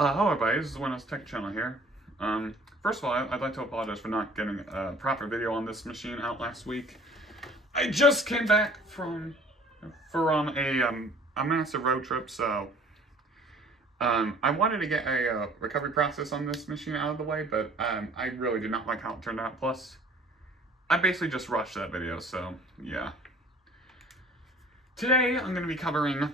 Hello everybody, this is the Windows Tech channel here. First of all, I'd like to apologize for not getting a proper video on this machine out last week. I just came back from a massive road trip, so I wanted to get a recovery process on this machine out of the way, but I really did not like how it turned out. Plus, I basically just rushed that video, so yeah. Today, I'm going to be covering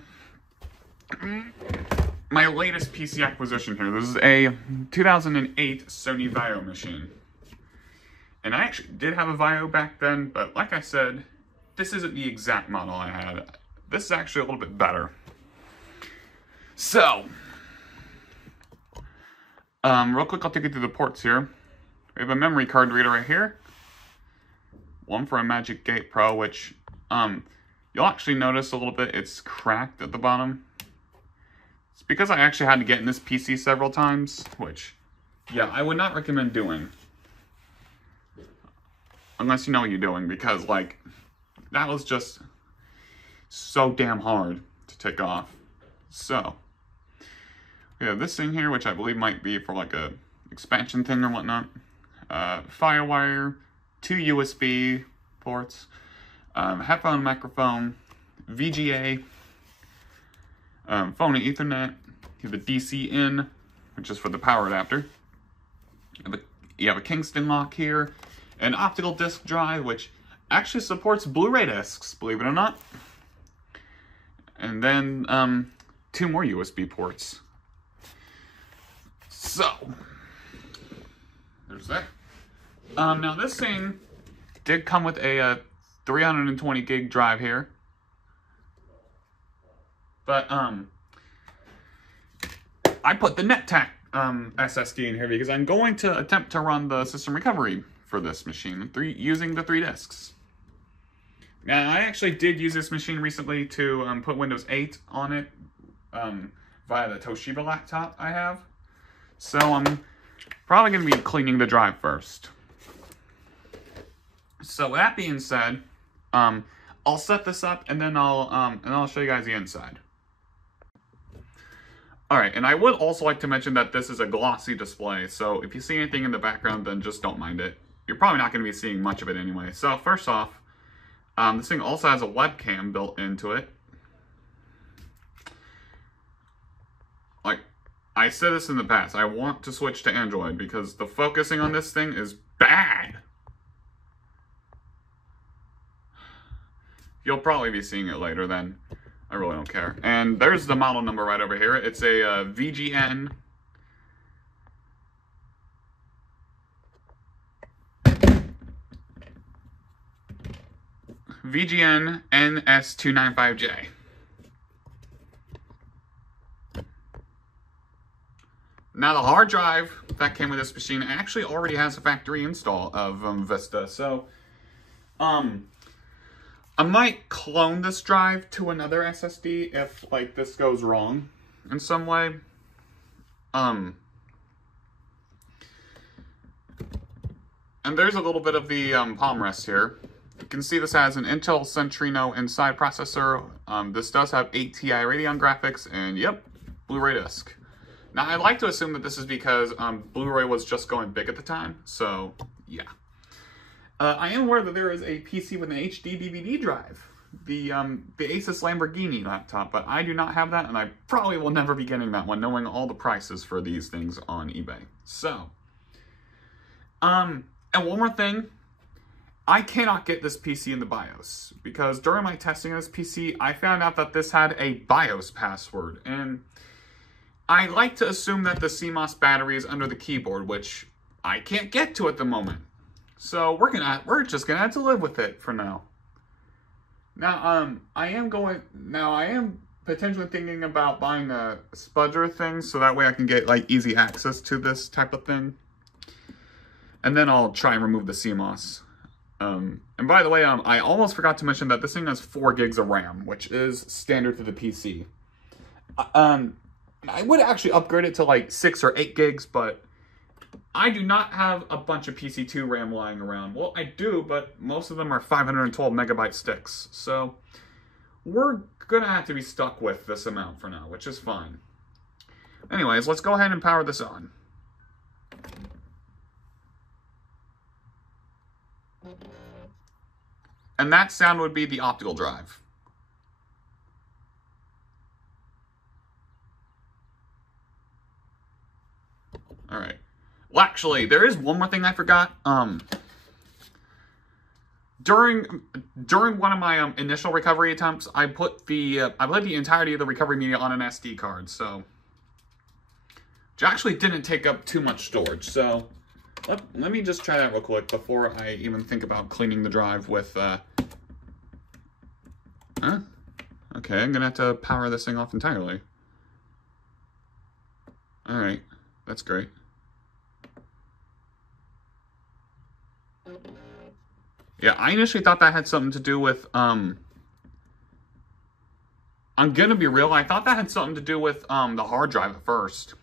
my latest PC acquisition here. This is a 2008 Sony VAIO machine. And I actually did have a VAIO back then, but like I said, this isn't the exact model I had. This is actually a little bit better. So, real quick, I'll take you through the ports here. We have a memory card reader right here. One for a Magic Gate Pro, which, you'll actually notice a little bit, it's cracked at the bottom. It's because I actually had to get in this PC several times, which, yeah, I would not recommend doing. Unless you know what you're doing, because, like, that was just so damn hard to take off. So, we have this thing here, which I believe might be for, like, a expansion thing or whatnot. Firewire, 2 USB ports, headphone, microphone, VGA, phone and Ethernet. You have a DC in, which is for the power adapter. You have a Kingston lock here, an optical disc drive, which actually supports Blu-ray discs, believe it or not. And then 2 more USB ports. So, there's that. Now this thing did come with a 320 gig drive here. But, I put the NetTac SSD in here because I'm going to attempt to run the system recovery for this machine using the 3 discs. Now, I actually did use this machine recently to put Windows 8 on it via the Toshiba laptop I have. So I'm probably going to be cleaning the drive first. So with that being said, I'll set this up and then I'll show you guys the inside. Alright, and I would also like to mention that this is a glossy display, so if you see anything in the background, then just don't mind it. You're probably not going to be seeing much of it anyway. So first off, this thing also has a webcam built into it. Like, I said this in the past, I want to switch to Android because the focusing on this thing is bad. You'll probably be seeing it later then. I really don't care. And there's the model number right over here. It's a VGN-NS295J. Now the hard drive that came with this machine actually already has a factory install of Vista, so I might clone this drive to another SSD if, like, this goes wrong in some way. And there's a little bit of the palm rest here. You can see this has an Intel Centrino inside processor. This does have 8 Ti Radeon graphics, and yep, Blu-ray disc. Now, I'd like to assume that this is because Blu-ray was just going big at the time, so yeah. I am aware that there is a PC with an HD DVD drive, the Asus Lamborghini laptop, but I do not have that, and I probably will never be getting that one, knowing all the prices for these things on eBay. So, and one more thing, I cannot get this PC in the BIOS, because during my testing of this PC, I found out that this had a BIOS password, and I like to assume that the CMOS battery is under the keyboard, which I can't get to at the moment. So we're just gonna have to live with it for now. Now I am potentially thinking about buying a spudger thing so that way I can get like easy access to this type of thing. And then I'll try and remove the CMOS. And by the way, I almost forgot to mention that this thing has 4 gigs of RAM, which is standard for the PC. I would actually upgrade it to like 6 or 8 gigs, but I do not have a bunch of PC2 RAM lying around. Well, I do, but most of them are 512 megabyte sticks. So we're gonna have to be stuck with this amount for now, which is fine. Anyways, let's go ahead and power this on. And that sound would be the optical drive. All right. Well, actually, there is one more thing I forgot. During one of my initial recovery attempts, I put the entirety of the recovery media on an SD card, so which actually didn't take up too much storage. So let me just try that real quick before I even think about cleaning the drive with. Okay, I'm gonna have to power this thing off entirely. All right, that's great. Yeah, I initially thought that had something to do with, I'm gonna be real, I thought that had something to do with, the hard drive at first.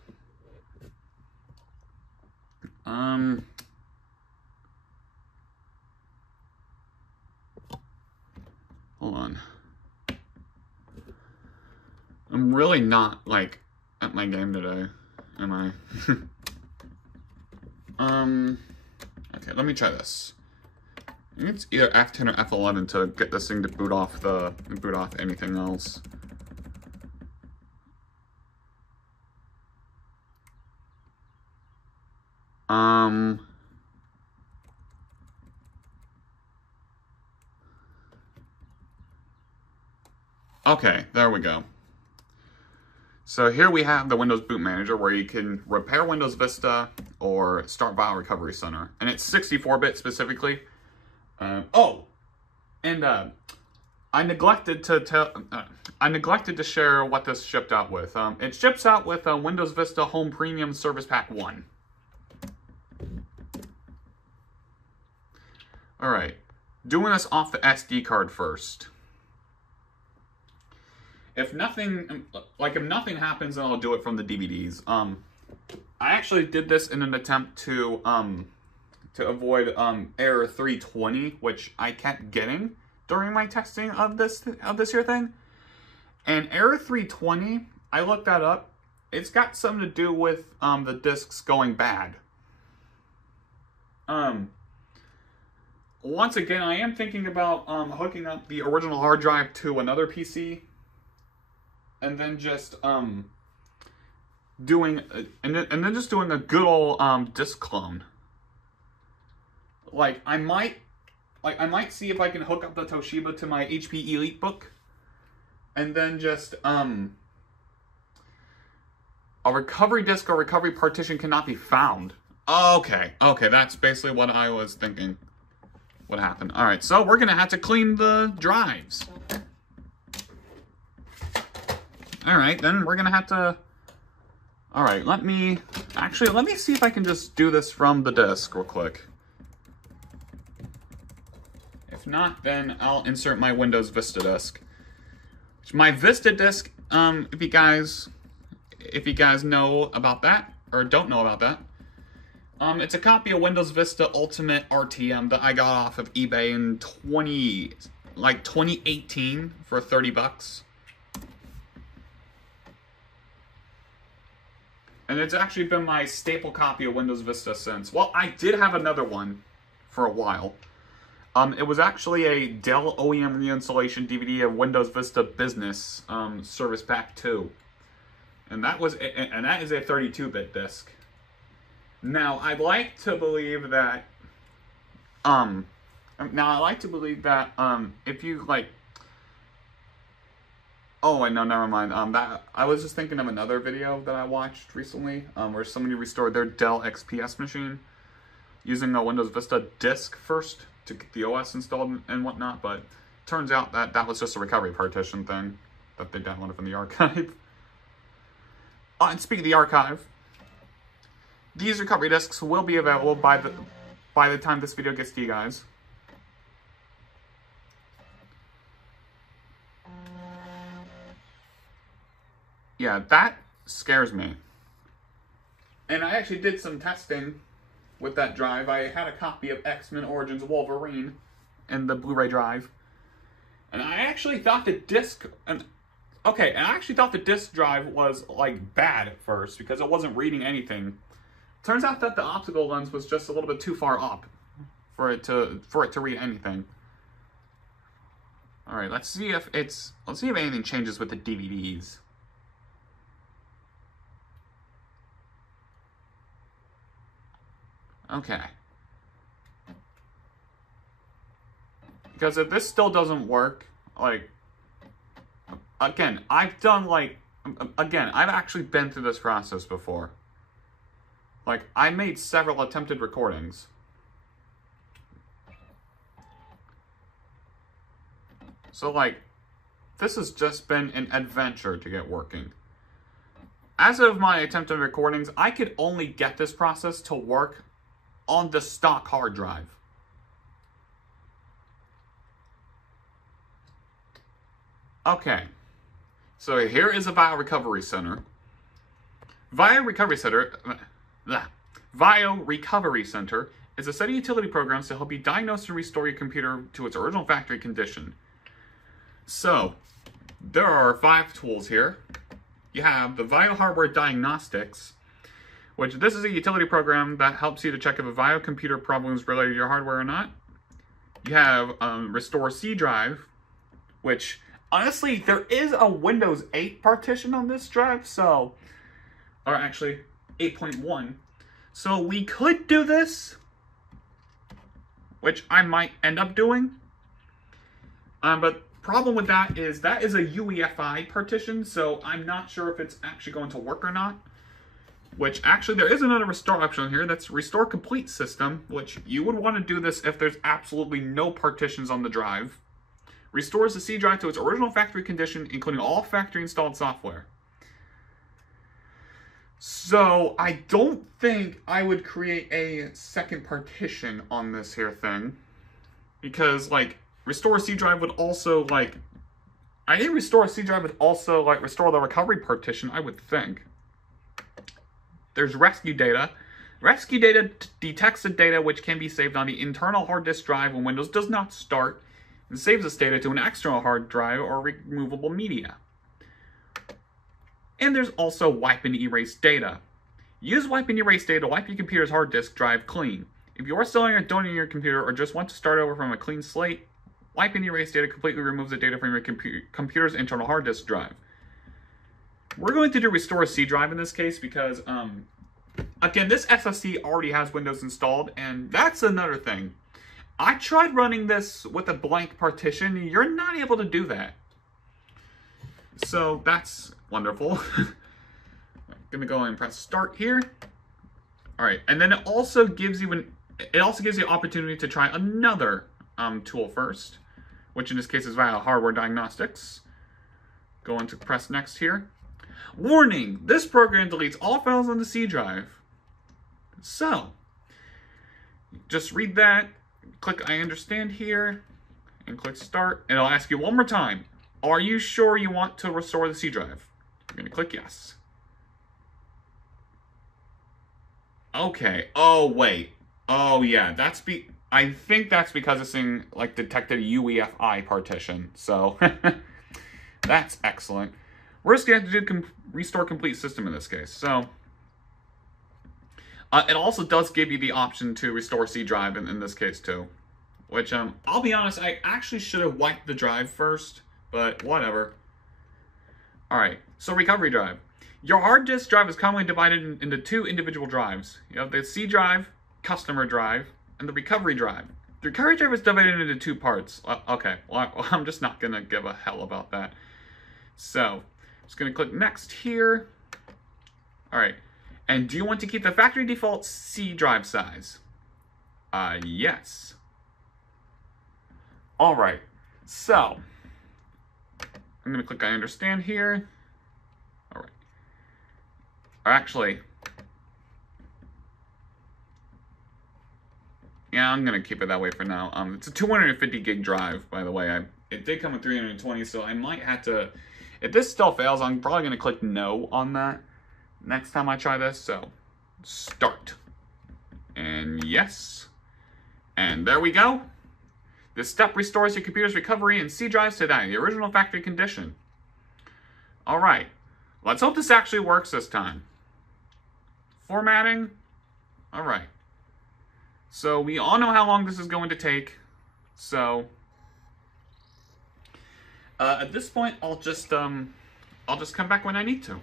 Hold on. I'm really not, like, at my game today, am I? Okay, let me try this. I think it's either F10 or F11 to get this thing to boot off anything else. Okay, there we go. So here we have the Windows Boot Manager where you can repair Windows Vista or start VAIO Recovery Center. And it's 64-bit specifically. I neglected to share what this shipped out with. It ships out with Windows Vista Home Premium Service Pack 1. Alright, doing this off the SD card first. If nothing happens, then I'll do it from the DVDs. I actually did this in an attempt to avoid error 320, which I kept getting during my testing of this here thing. And error 320, I looked that up. It's got something to do with the discs going bad. Once again, I am thinking about hooking up the original hard drive to another PC. And then just doing a good old disk clone. Like I might see if I can hook up the Toshiba to my HP Elite book, and then just a recovery disk or recovery partition cannot be found. Okay, that's basically what I was thinking would happen. All right, so we're gonna have to clean the drives. All right, then we're gonna have to. All right, let me see if I can just do this from the disk real quick. If not, then I'll insert my Windows Vista disk. My Vista disk, if you guys know about that or don't know about that, it's a copy of Windows Vista Ultimate RTM that I got off of eBay in 2018 for 30 bucks. And it's actually been my staple copy of Windows Vista since. Well, I did have another one for a while. It was actually a Dell OEM reinstallation DVD of Windows Vista Business Service Pack 2. And that is a 32-bit disc. Now, I'd like to believe that if you like. Oh, wait, no, never mind. I was just thinking of another video that I watched recently, where somebody restored their Dell XPS machine using a Windows Vista disk first to get the OS installed and whatnot, but turns out that that was just a recovery partition thing that they downloaded from the archive. And speaking of the archive, these recovery disks will be available by the time this video gets to you guys. Yeah, that scares me. And I actually did some testing with that drive. I had a copy of X-Men Origins Wolverine in the Blu-ray drive. And I actually thought the disc... And Okay, and I actually thought the disk drive was, like, bad at first because it wasn't reading anything. Turns out that the optical lens was just a little bit too far up for it to read anything. All right, let's see if anything changes with the DVDs. Okay. Because if this still doesn't work, like, again, I've actually been through this process before. Like, I made several attempted recordings. So, like, this has just been an adventure to get working. As of my attempted recordings, I could only get this process to work on the stock hard drive. Okay, so here is a VAIO Recovery Center. VAIO Recovery Center is a set of utility programs to help you diagnose and restore your computer to its original factory condition. So, there are 5 tools here. You have the VAIO Hardware Diagnostics, which this is a utility program that helps you to check if a VAIO computer problem is related to your hardware or not. You have Restore C Drive, which, honestly, there is a Windows 8 partition on this drive, so, or actually 8.1. So we could do this, which I might end up doing. But problem with that is a UEFI partition, so I'm not sure if it's actually going to work or not. Which actually there is another restore option here, that's Restore Complete System, which you would want to do this if there's absolutely no partitions on the drive. Restores the C drive to its original factory condition, including all factory installed software. So, I don't think I would create a second partition on this here thing. Because, like, Restore C drive would also, like... I think Restore C drive would also, like, restore the recovery partition, I would think. There's Rescue Data. Rescue Data detects the data which can be saved on the internal hard disk drive when Windows does not start, and saves this data to an external hard drive or removable media. And there's also Wipe and Erase Data. Use Wipe and Erase Data to wipe your computer's hard disk drive clean. If you are selling or donating your computer or just want to start over from a clean slate, Wipe and Erase Data completely removes the data from your computer's internal hard disk drive. We're going to do Restore C drive in this case because, again, this SSD already has Windows installed, and that's another thing. I tried running this with a blank partition. You're not able to do that. So that's wonderful. I'm gonna go and press start here. All right, and then it also gives you an opportunity to try another tool first, which in this case is VAIO Hardware Diagnostics. Go on to press next here. Warning: this program deletes all files on the C drive. So, just read that, click I understand here, and click start, and it'll ask you one more time, are you sure you want to restore the C drive? I'm going to click yes. Okay, oh wait, oh yeah, I think that's because this thing, like, detected a UEFI partition, so that's excellent. We're just going to have to do Restore Complete System in this case, so... it also does give you the option to restore C drive in this case too. Which, I'll be honest, I actually should have wiped the drive first, but whatever. Alright, so recovery drive. Your hard disk drive is commonly divided into 2 individual drives. You have the C drive, customer drive, and the recovery drive. The recovery drive is divided into 2 parts. Okay, well, I'm just not going to give a hell about that. So, just going to click next here. Alright. And do you want to keep the factory default C drive size? Yes. Alright, so I'm going to click I understand here. Alright. Actually, yeah, I'm going to keep it that way for now. It's a 250 gig drive, by the way. It did come with 320, so I might have to... If this still fails, I'm probably going to click no on that next time I try this, so start. And yes. And there we go. This step restores your computer's recovery and C drives to the original factory condition. All right, let's hope this actually works this time. Formatting. All right. So we all know how long this is going to take. So at this point, I'll just come back when I need to.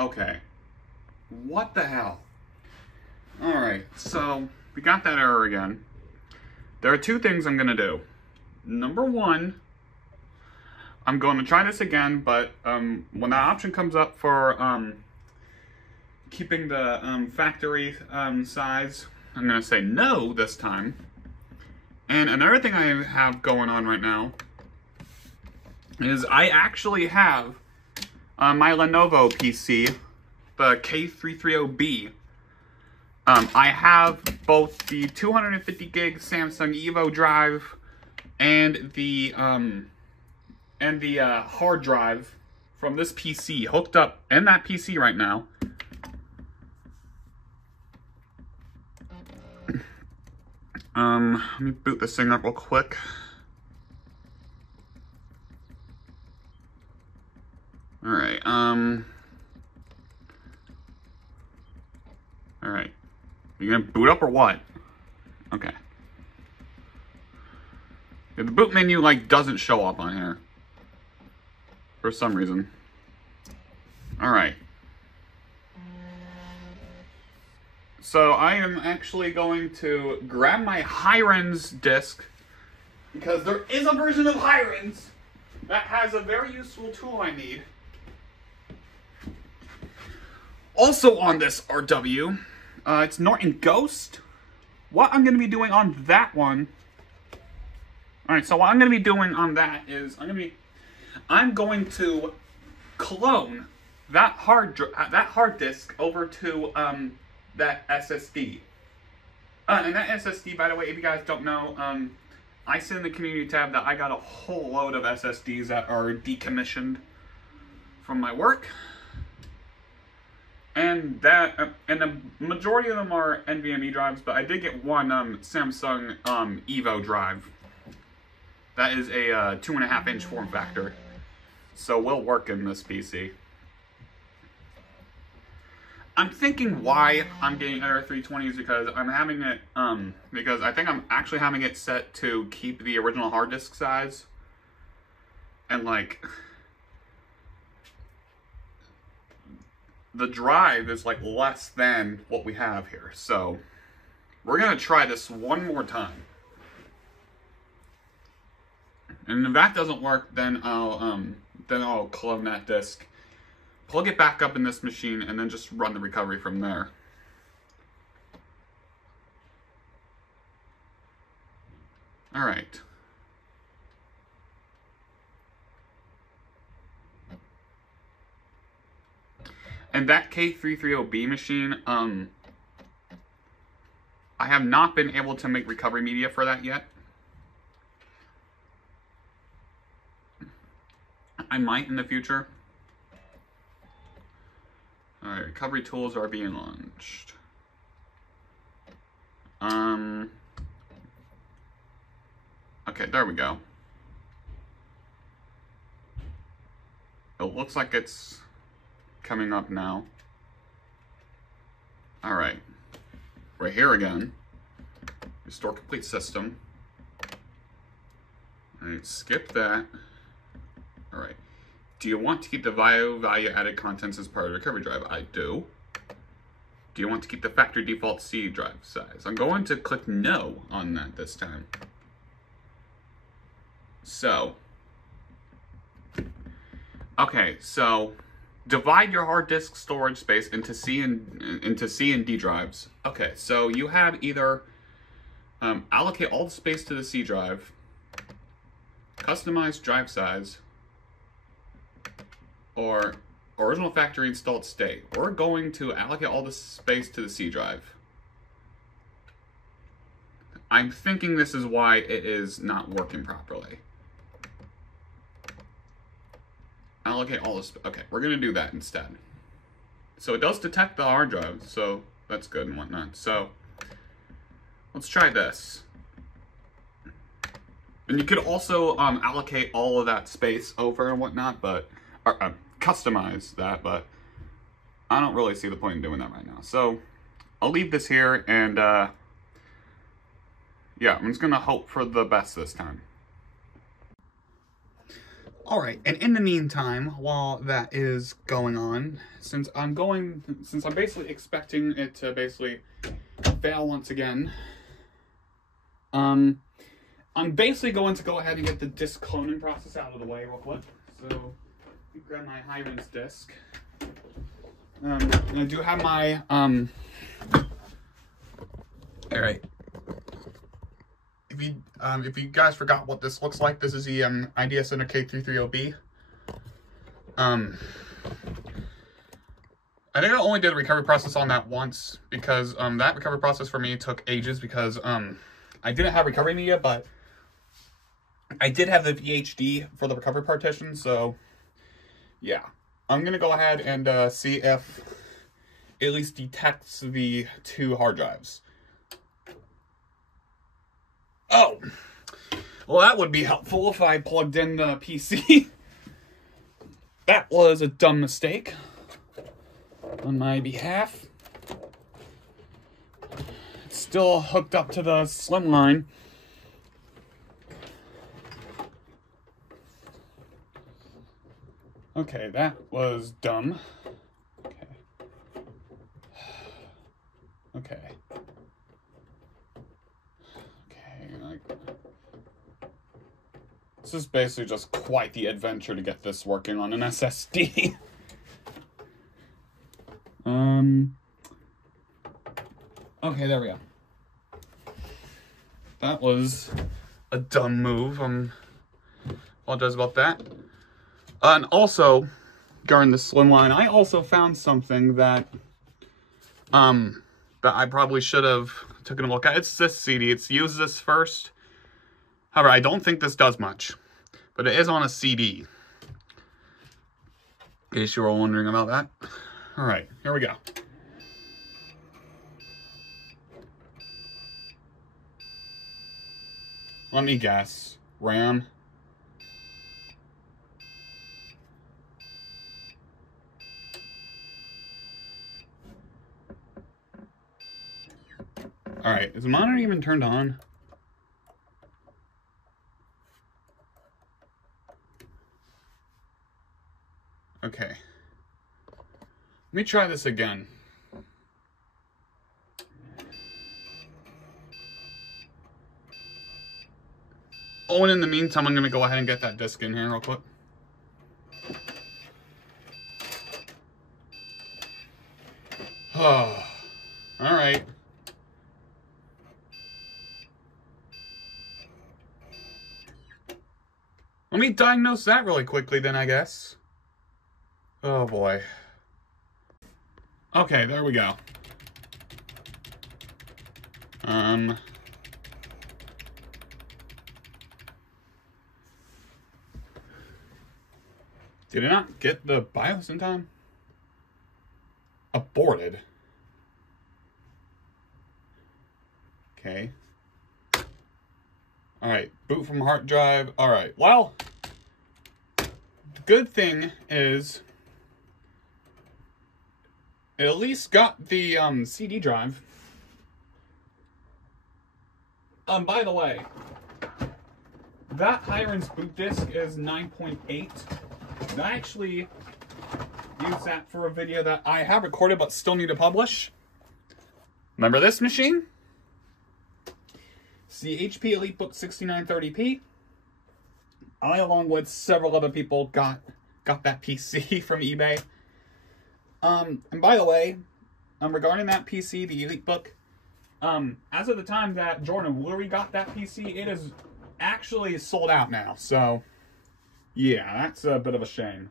Okay. What the hell? Alright, so we got that error again. There are two things I'm gonna do. Number one, I'm going to try this again, but when that option comes up for keeping the factory size, I'm gonna say no this time. And another thing I have going on right now is I actually have my Lenovo PC, the K330B. I have both the 250 gig Samsung Evo drive and the hard drive from this PC hooked up in that PC right now. Let me boot this thing up real quick. Alright, alright. You gonna boot up or what? Okay. Yeah, the boot menu, like, doesn't show up on here. For some reason. Alright. So, I am actually going to grab my Hiren's disk, because there is a version of Hiren's that has a very useful tool I need. Also on this RW, it's Norton Ghost. What I'm going to be doing on that one... Alright, so what I'm going to be doing on that is, I'm going to clone that hard disk over to that SSD. And that SSD, by the way, if you guys don't know, I see in the community tab that I got a whole load of SSDs that are decommissioned from my work. And the majority of them are NVMe drives, but I did get one Samsung Evo drive. That is a 2.5-inch form factor, so will work in this PC. I'm thinking why I'm getting Error 320 is because I'm having it, because I think I'm actually having it set to keep the original hard disk size, and like, the drive is like less than what we have here. So we're gonna try this one more time. And if that doesn't work, then I'll clone that disk, plug it back up in this machine, and then just run the recovery from there. All right. And that K330B machine, I have not been able to make recovery media for that yet. I might in the future. Alright, recovery tools are being launched. Okay, there we go. It looks like it's coming up now. Alright. We're here again. Restore complete system. Alright, skip that. Alright. Do you want to keep the VAIO value added contents as part of the recovery drive? I do. Do you want to keep the factory default C drive size? I'm going to click no on that this time. So. Okay, so divide your hard disk storage space into C and D drives. Okay, so you have either allocate all the space to the C drive, customize drive size, or original factory installed state. We're going to allocate all the space to the C drive. I'm thinking this is why it is not working properly. Allocate all this. Okay, we're gonna do that instead. So it does detect the hard drive, so that's good and whatnot. So let's try this. And you could also allocate all of that space over and whatnot, but or, customize that. But I don't really see the point in doing that right now. So I'll leave this here, and yeah, I'm just gonna hope for the best this time. Alright, and in the meantime, while that is going on, since I'm basically expecting it to basically fail once again, I'm basically going to go ahead and get the disk cloning process out of the way real quick. So, let me grab my high-res disk. And I do have my, alright. If you guys forgot what this looks like, this is the IDS Center K330B. I think I only did a recovery process on that once because that recovery process for me took ages because I didn't have recovery media, but I did have the VHD for the recovery partition. So yeah, I'm gonna go ahead and see if it at least detects the 2 hard drives. Oh, well, that would be helpful if I plugged in the PC. That was a dumb mistake on my behalf. It's still hooked up to the Slimline. Okay, that was dumb. Okay. This is basically just quite the adventure to get this working on an SSD. Okay, there we go. That was a dumb move. Apologize about that. And also, regarding the Slimline, I also found something that that I probably should have taken a look at. It's this CD. It's use this first. However, I don't think this does much, but it is on a CD. In case you were wondering about that. All right, here we go. Let me guess. RAM. All right, is the monitor even turned on? Okay. Let me try this again. Oh, and in the meantime, I'm going to go ahead and get that disk in here real quick. Oh, all right. Let me diagnose that really quickly then, I guess. Oh boy. Okay, there we go. Did I not get the BIOS in time? Aborted. Okay. Alright, boot from hard drive. Alright, well, the good thing is it at least got the CD drive. By the way, that high-res boot disk is 9.8. I actually used that for a video that I have recorded but still need to publish. Remember this machine? It's the HP EliteBook 6930p. I, along with several other people, got that PC from eBay. And by the way, regarding that PC, the EliteBook, as of the time that Jordan and Woolery got that PC, it is actually sold out now. So, yeah, that's a bit of a shame.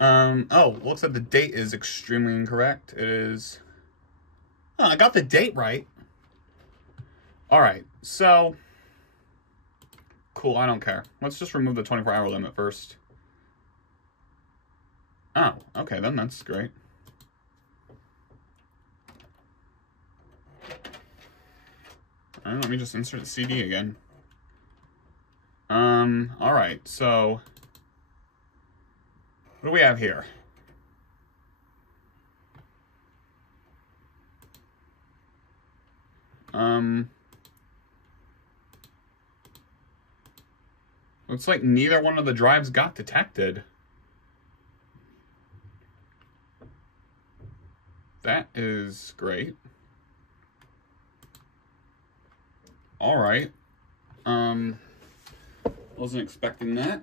Oh, looks like the date is extremely incorrect. It is... Oh, I got the date right. Alright, so... Cool, I don't care. Let's just remove the 24-hour limit first. Oh, okay, then that's great. Alright, let me just insert the CD again. Alright, so... What do we have here? Looks like neither one of the drives got detected. That is great. Alright. Wasn't expecting that.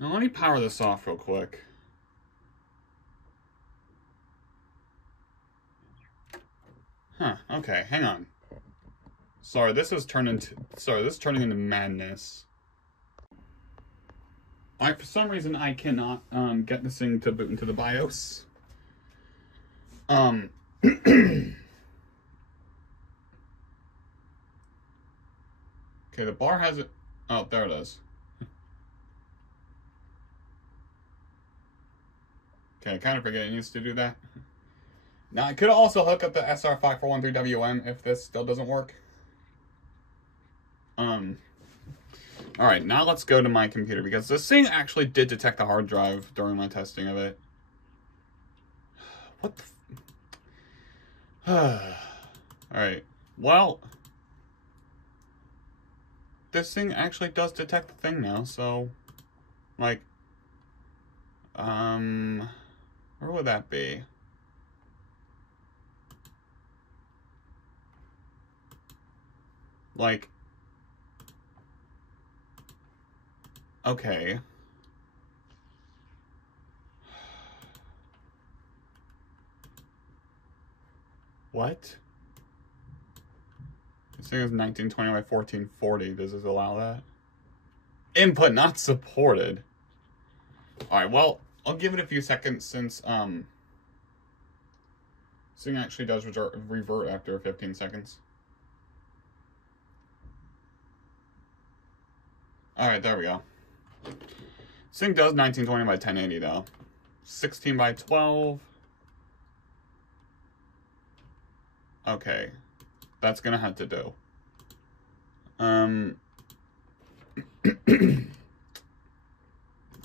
Now let me power this off real quick. Huh, okay, hang on. Sorry, this is turning into madness. For some reason I cannot get this thing to boot into the BIOS. Okay, the bar has it. Oh, there it is. Okay, I kind of forget it needs to do that. Now, I could also hook up the SR5413WM if this still doesn't work. Alright, now let's go to my computer, because this thing actually did detect the hard drive during my testing of it. What the Alright, well... This thing actually does detect the thing now, so... Like... Where would that be? Like... Okay. What? This thing is 1920 by 1440. Does this allow that? Input not supported. Alright, well, I'll give it a few seconds since, this thing actually does revert after 15 seconds. Alright, there we go. This thing does 1920 by 1080 though. 16 by 12. Okay. That's gonna have to do.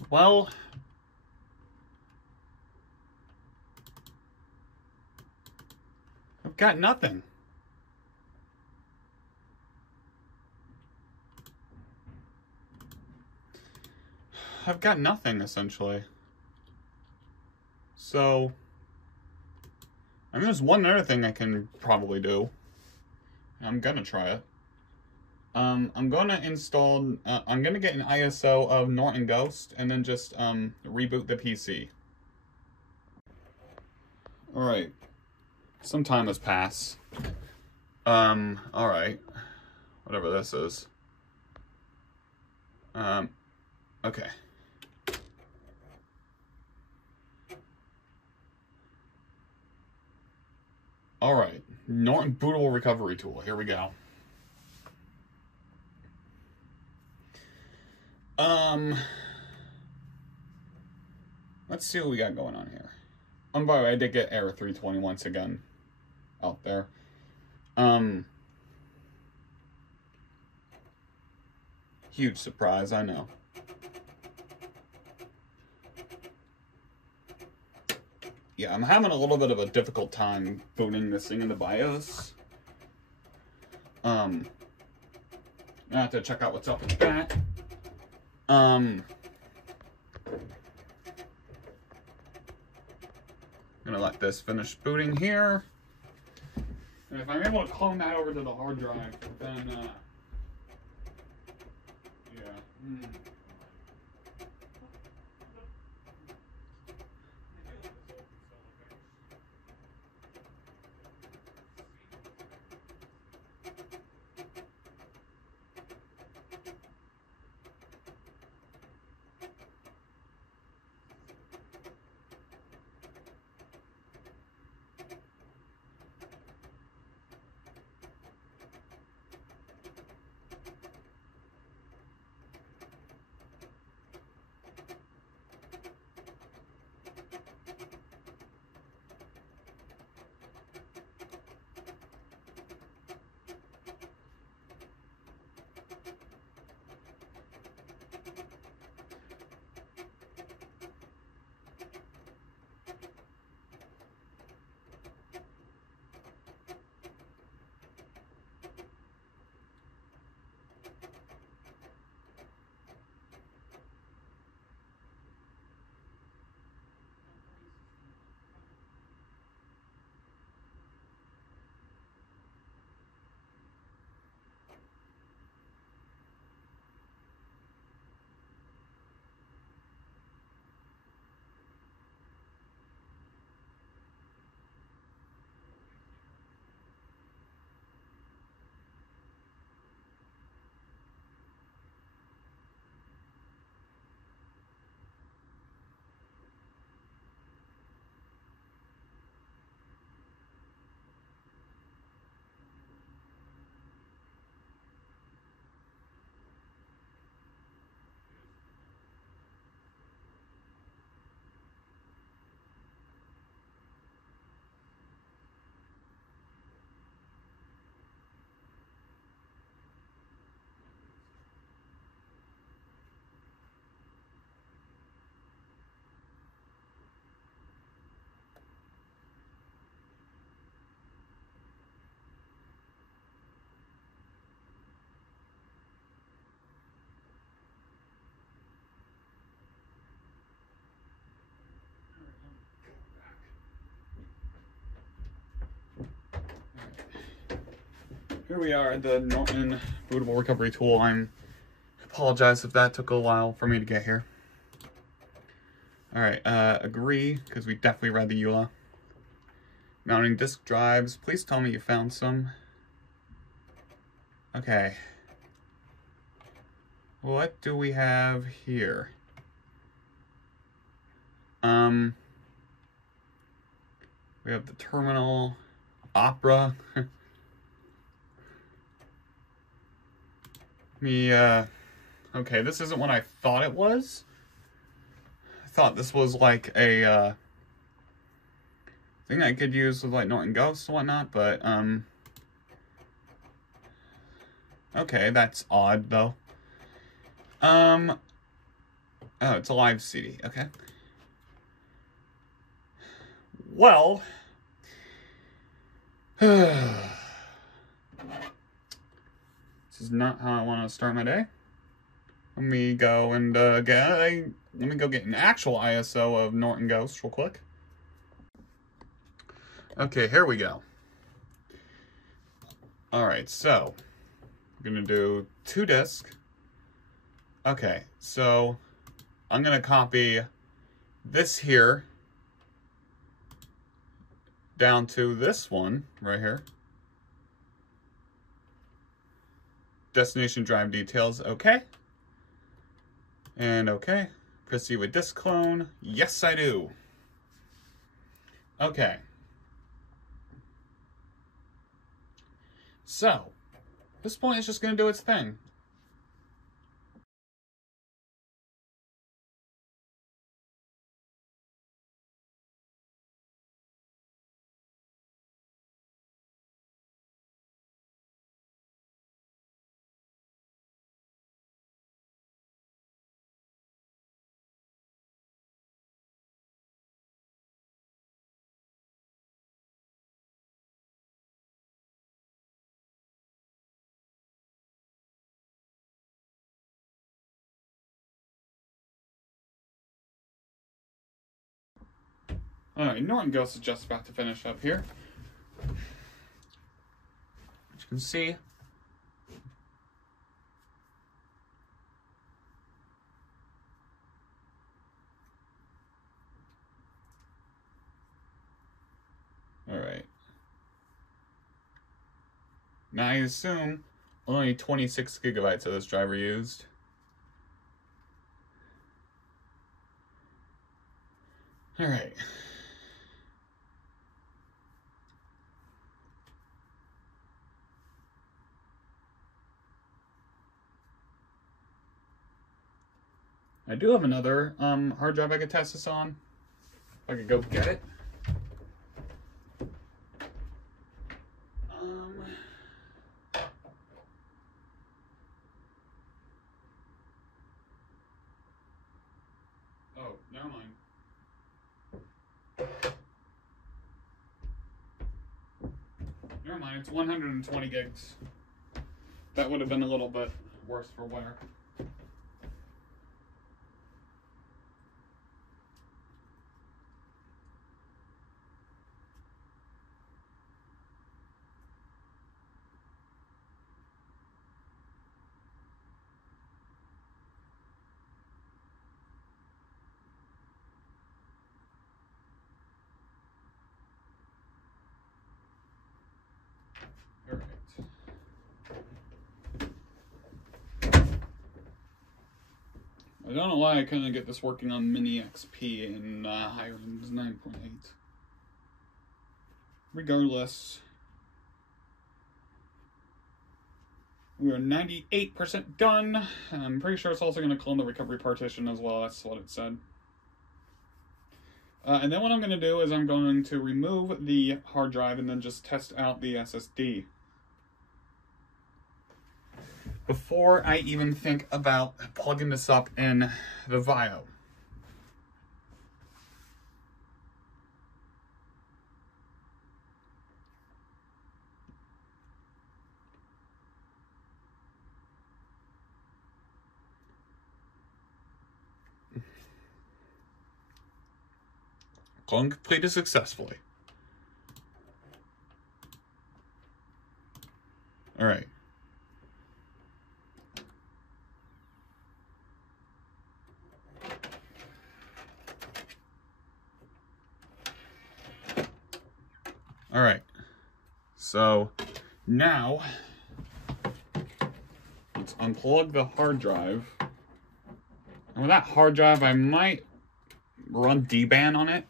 Well... I've got nothing. I've got nothing, essentially. So... I mean, there's one other thing I can probably do. I'm gonna try it. I'm gonna install... I'm gonna get an ISO of Norton Ghost, and then just, reboot the PC. Alright. Some time has passed. Alright. Whatever this is. Okay. Alright. Norton Bootable Recovery Tool. Here we go. Let's see what we got going on here. By the way, I did get error 320 once again out there. Huge surprise, I know. Yeah, I'm having a little bit of a difficult time booting this thing into BIOS. I have to check out what's up with that. Gonna let this finish booting here. And if I'm able to clone that over to the hard drive, then, yeah. Here we are at the Norton bootable recovery tool. I apologize if that took a while for me to get here. Alright, agree, because we definitely read the EULA. Mounting disk drives. Please tell me you found some. Okay. What do we have here? We have the terminal, Opera. Okay, this isn't what I thought it was. I thought this was like a, thing I could use with like Norton Ghosts and whatnot, but, okay, that's odd though. Oh, it's a live CD, okay. Well, this is not how I want to start my day. Let me go and get an actual ISO of Norton Ghost real quick. Okay, here we go. All right, so I'm gonna do 2 discs. Okay, so I'm gonna copy this here down to this one right here. Destination drive details, okay. And okay, proceed with disk clone. Yes, I do. Okay. So, this point is just gonna do its thing. Alright, Norton Ghost is just about to finish up here. As you can see, alright. Now I assume only 26 gigabytes of this driver used. Alright. I do have another hard drive I could test this on. If I could go get it. Oh, never mind. Never mind, it's 120 gigs. That would have been a little bit worse for wear. Alright. I don't know why I couldn't get this working on Mini XP in higher ends 9.8. Regardless, we are 98% done. I'm pretty sure it's also going to clone the recovery partition as well. That's what it said. And then what I'm going to do is I'm going to remove the hard drive and then just test out the SSD. Before I even think about plugging this up in the VAIO. Clone completed successfully. All right. All right. So now let's unplug the hard drive. And with that hard drive, I might run D-ban on it.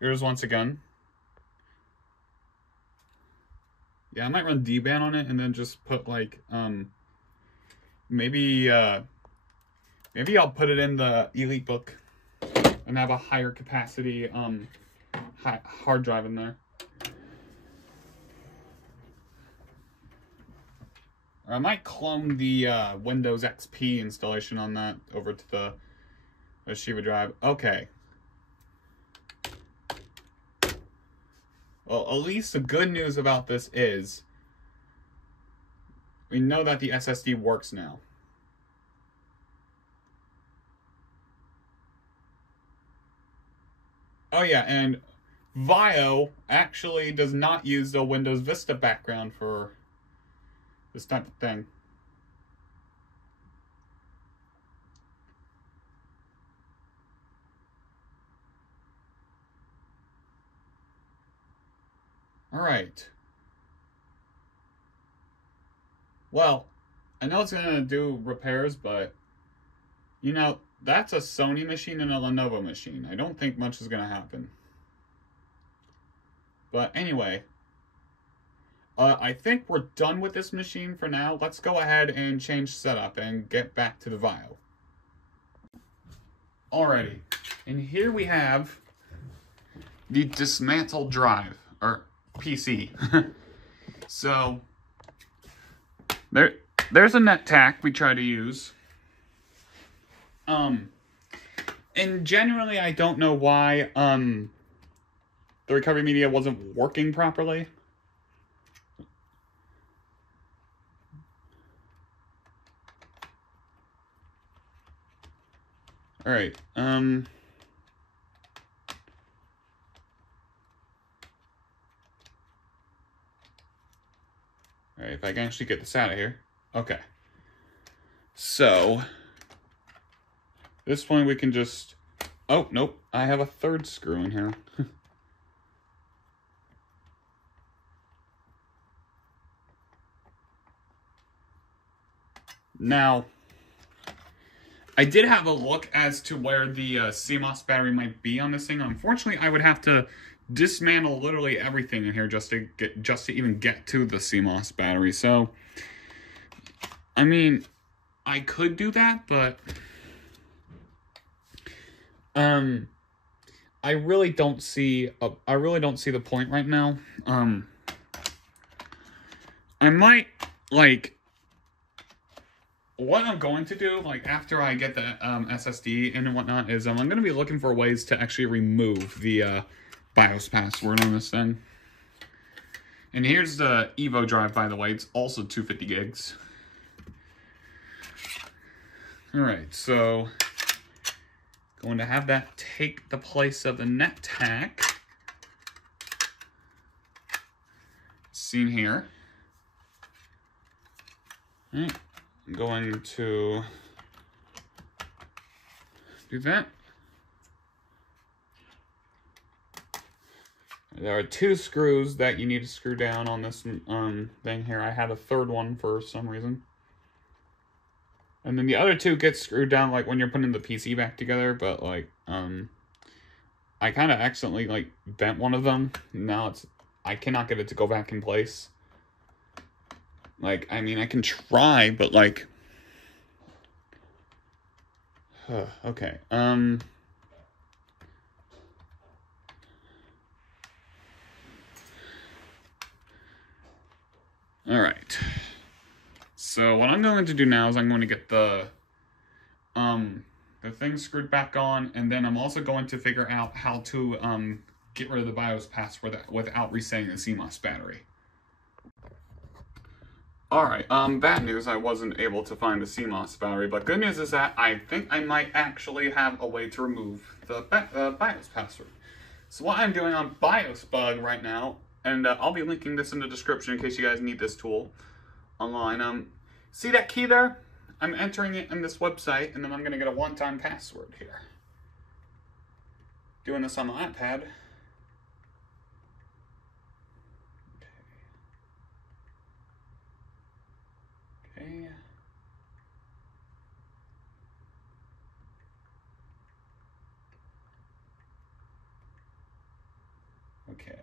Here's once again. Yeah, I might run D-ban on it and then just put like, maybe I'll put it in the Elite book and have a higher capacity hard drive in there. Or I might clone the Windows XP installation on that over to the Shiva drive. Okay. Well, at least the good news about this is we know that the SSD works now. Oh yeah, and VAIO actually does not use the Windows Vista background for this type of thing. All right. Well, I know it's gonna do repairs, but you know, that's a Sony machine and a Lenovo machine. I don't think much is gonna happen. But anyway, I think we're done with this machine for now. Let's go ahead and change setup and get back to the VAIO. Alrighty, and here we have the dismantled drive, or PC. So, there's a net tack we try to use. And generally I don't know why, the recovery media wasn't working properly. All right. All right, if I can actually get this out of here. Okay. So, this point we can just, oh, nope, I have a third screw in here. Now, I did have a look as to where the CMOS battery might be on this thing. Unfortunately, I would have to dismantle literally everything in here just to even get to the CMOS battery. So, I mean, I could do that, but I really don't see the point right now. I might like. What I'm going to do, like, after I get the SSD in and whatnot, is I'm going to be looking for ways to actually remove the BIOS password on this thing. And here's the Evo drive, by the way. It's also 250 gigs. Alright, so going to have that take the place of the net tack. Seen here. Alright. I'm going to do that. There are 2 screws that you need to screw down on this thing here. I had a third one for some reason. And then the other 2 get screwed down like when you're putting the PC back together, but like I kind of accidentally like bent one of them. Now I cannot get it to go back in place. Like, I mean, I can try, but, like... okay, Alright. So, what I'm going to do now is I'm going to get the thing screwed back on, and then I'm also going to figure out how to, get rid of the BIOS password without resetting the CMOS battery. Alright, bad news, I wasn't able to find the CMOS battery, but good news is that I think I might actually have a way to remove the BIOS password. So what I'm doing on BIOS bug right now And I'll be linking this in the description in case you guys need this tool online. See that key there? I'm entering it in this website, and then I'm going to get a one-time password here. Doing this on my iPad. Okay. Okay.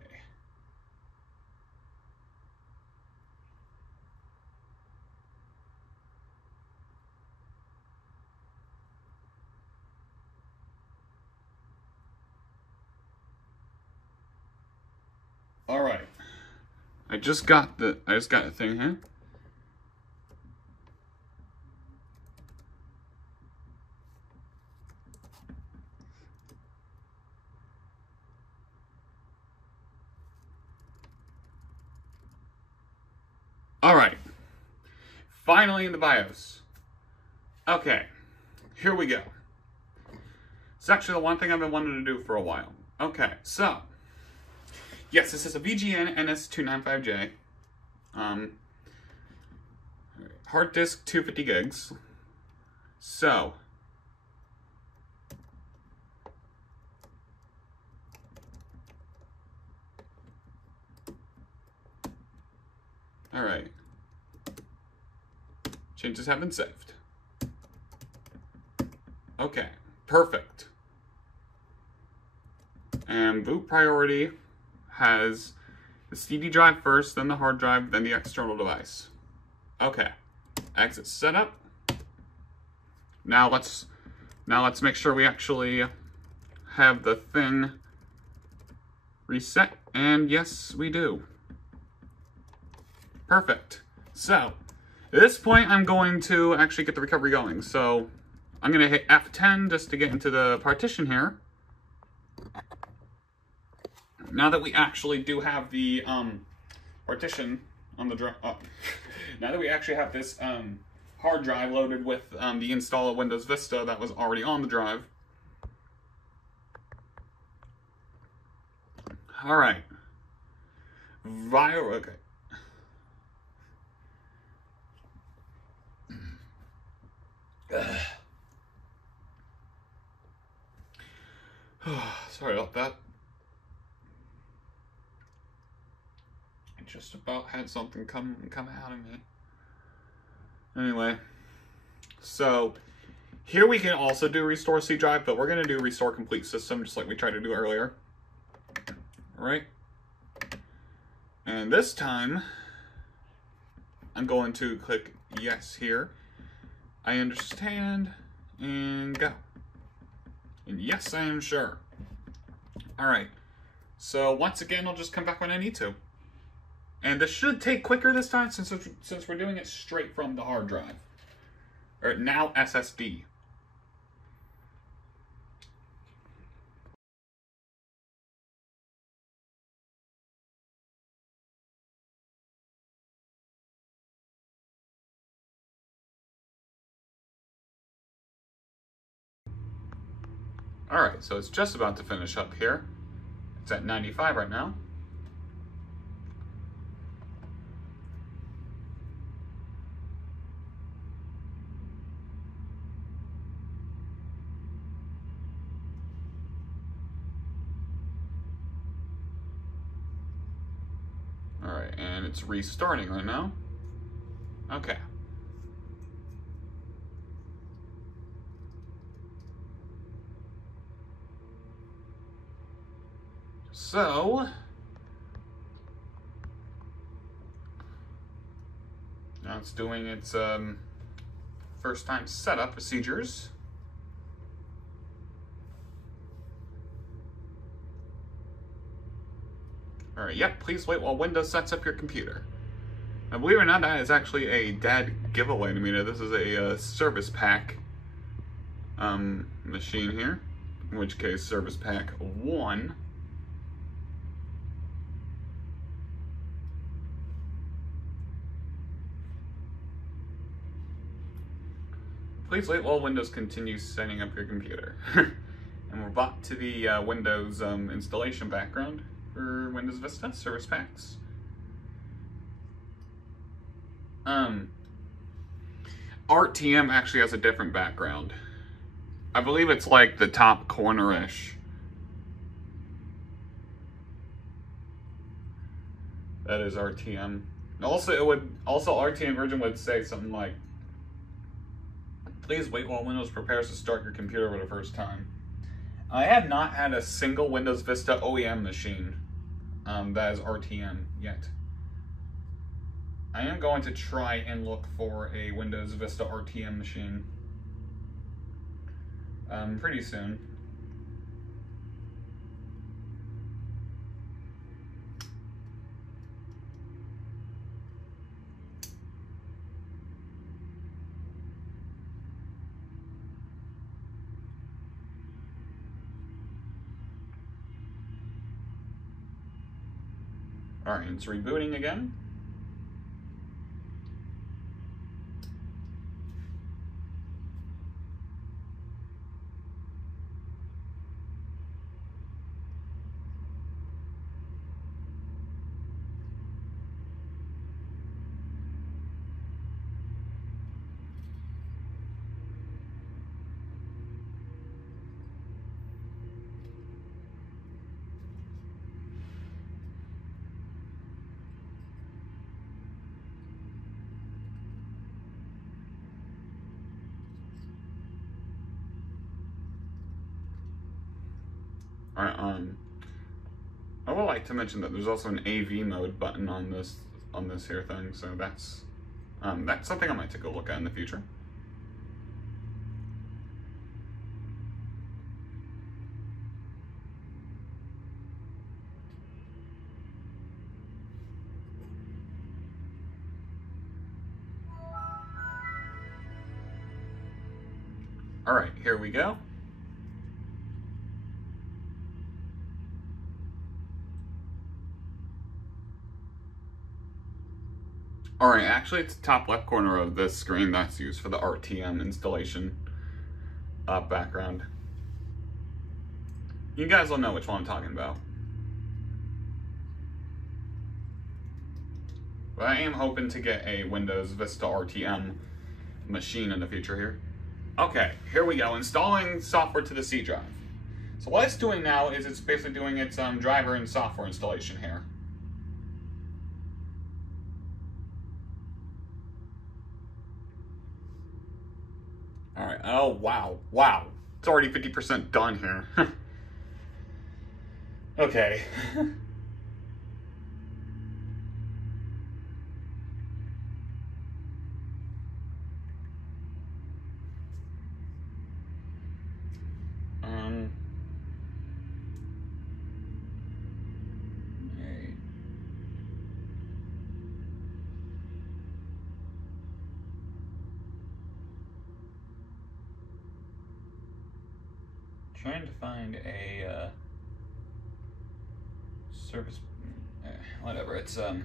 All right. I just got the thing here. All right. Finally in the BIOS. Okay. Here we go. It's actually the one thing I've been wanting to do for a while. Okay, so yes, this is a VGN-NS295J. Hard disk 250 gigs. So all right. Changes have been saved. Okay, perfect. And boot priority has the CD drive first, then the hard drive, then the external device. Okay, exit setup. Now let's make sure we actually have the thing reset, and yes, we do. Perfect. So at this point, I'm going to actually get the recovery going. So I'm going to hit F10 just to get into the partition here. Now that we actually do have the partition on the drive, now that we actually have this hard drive loaded with the install of Windows Vista that was already on the drive. All right. VAIO, okay. Sorry about that. I just about had something come out of me. Anyway, so here we can also do restore C drive, but we're going to do restore complete system just like we tried to do earlier. All right. And this time, I'm going to click yes here. I understand, and go. And yes, I am sure. All right. So once again, I'll just come back when I need to. And this should take quicker this time since we're doing it straight from the hard drive. Or now SSD. All right, so it's just about to finish up here. It's at 95 right now. All right, and it's restarting right now. Okay. So, now it's doing its first time setup procedures. All right, yep, please wait while Windows sets up your computer. Now, believe it or not, that is actually a dead giveaway to me. Now, this is a service pack machine here, in which case service pack 1. Please wait while Windows continues setting up your computer. And we're back to the Windows installation background. for Windows Vista service packs. RTM actually has a different background. I believe it's like the top corner-ish. That is RTM. Also, RTM version would say something like, "Please wait while Windows prepares to start your computer for the first time." I have not had a single Windows Vista OEM machine that is RTM yet. I am going to try and look for a Windows Vista RTM machine pretty soon. Alright, it's rebooting again. Alright, I would like to mention that there's also an AV mode button on this here thing, so that's something I might take a look at in the future. Alright, here we go. Alright, actually it's the top left corner of this screen that's used for the RTM installation background. You guys will know which one I'm talking about. But I am hoping to get a Windows Vista RTM machine in the future here. Okay, here we go, installing software to the C drive. So what it's doing now is it's basically doing its driver and software installation here. Alright, oh wow, it's already 50% done here. Okay. Trying to find a service, whatever, it's alright,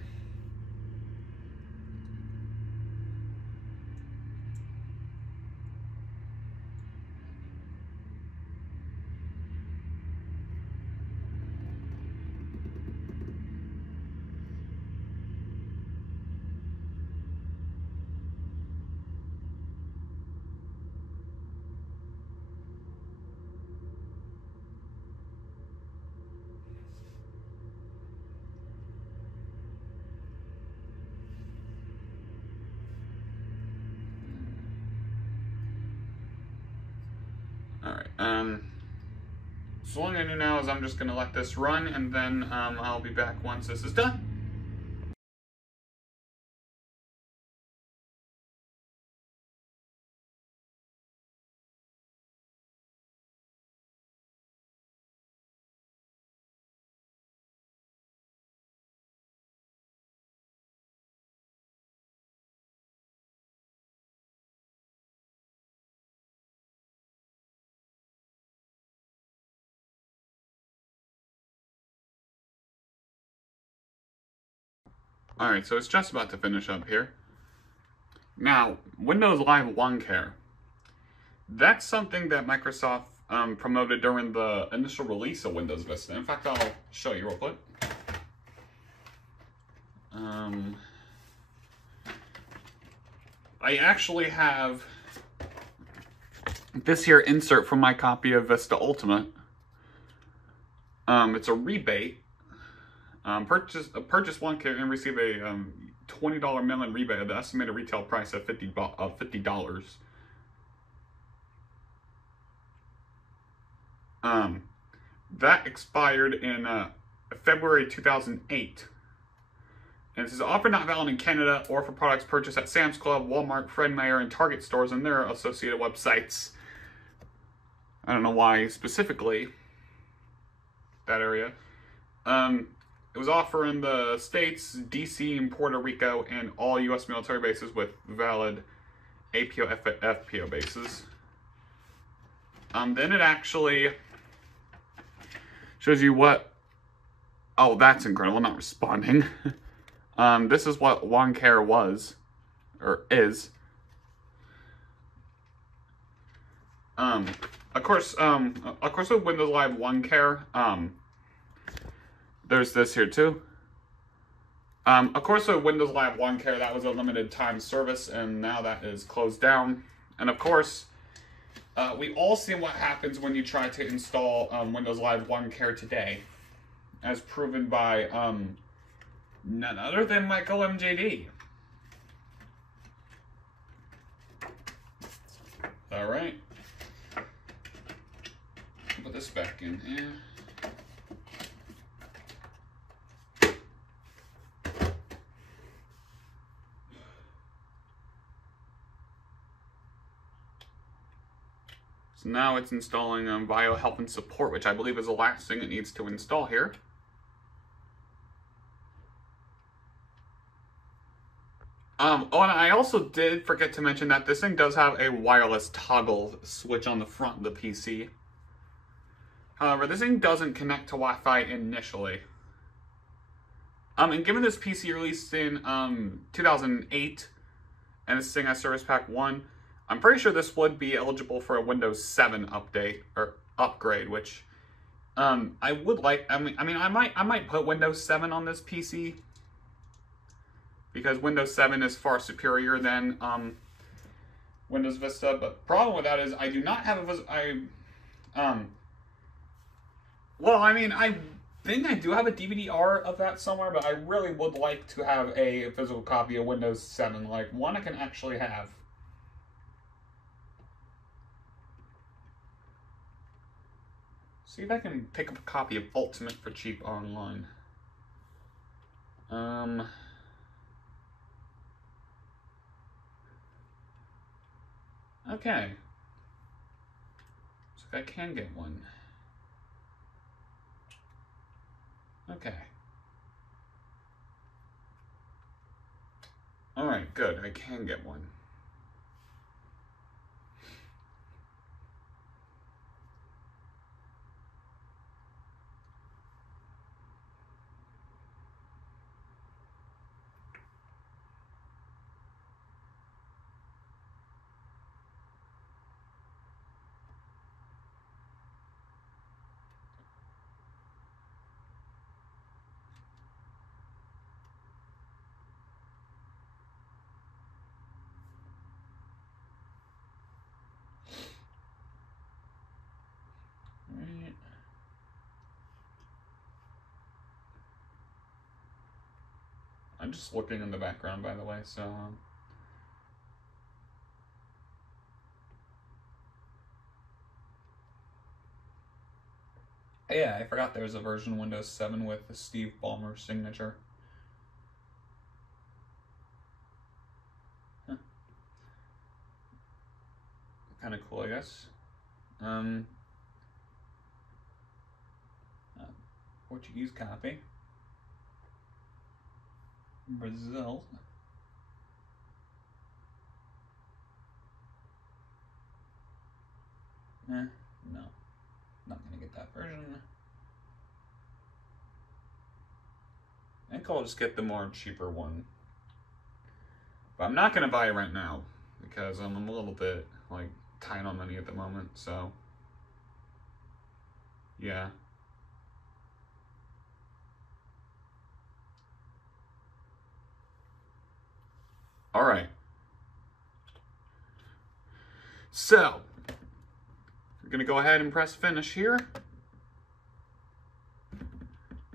so what I'm gonna do now is I'm just gonna let this run, and then I'll be back once this is done. Alright, so it's just about to finish up here. Now, Windows Live OneCare. That's something that Microsoft promoted during the initial release of Windows Vista. In fact, I'll show you real quick. I actually have this here insert from my copy of Vista Ultimate. It's a rebate. Purchase one kit and receive a $20 mail-in rebate at the estimated retail price of $50. That expired in February 2008. And it says offer not valid in Canada or for products purchased at Sam's Club, Walmart, Fred Meyer, and Target stores and their associated websites. I don't know why specifically that area. It was offered in the States, DC, and Puerto Rico, and all U.S. military bases with valid APO, FPO bases. Then it actually shows you what... Oh, that's incredible, not responding. This is what OneCare was, or is. Of course, with Windows Live OneCare, there's this here too. Of course, with Windows Live OneCare, that was a limited time service, and now that is closed down. And of course, we all see what happens when you try to install Windows Live OneCare today, as proven by none other than Michael MJD. All right. Put this back in here. So now it's installing VAIO Help and Support, which I believe is the last thing it needs to install here. Oh, and I also did forget to mention that this thing does have a wireless toggle switch on the front of the PC. However, this thing doesn't connect to Wi-Fi initially. And given this PC released in 2008, and this thing has Service Pack 1, I'm pretty sure this would be eligible for a Windows 7 update, or upgrade, which I would like. I mean, I might put Windows 7 on this PC, because Windows 7 is far superior than Windows Vista. But the problem with that is I do not have a well, I mean, I think I do have a DVD-R of that somewhere, but I really would like to have a physical copy of Windows 7, like one I can actually have. See if I can pick up a copy of Ultimate for cheap online. Okay. So if I can get one. Okay. Alright, good. I can get one. I'm just looking in the background, by the way, so... Yeah, I forgot there was a version of Windows 7 with the Steve Ballmer signature. Huh. Kind of cool, I guess. Portuguese copy. Brazil. No. Not gonna get that version. I think I'll just get the more cheaper one. But I'm not gonna buy it right now because I'm a little bit like tight on money at the moment, so yeah. All right. So, we're gonna go ahead and press finish here.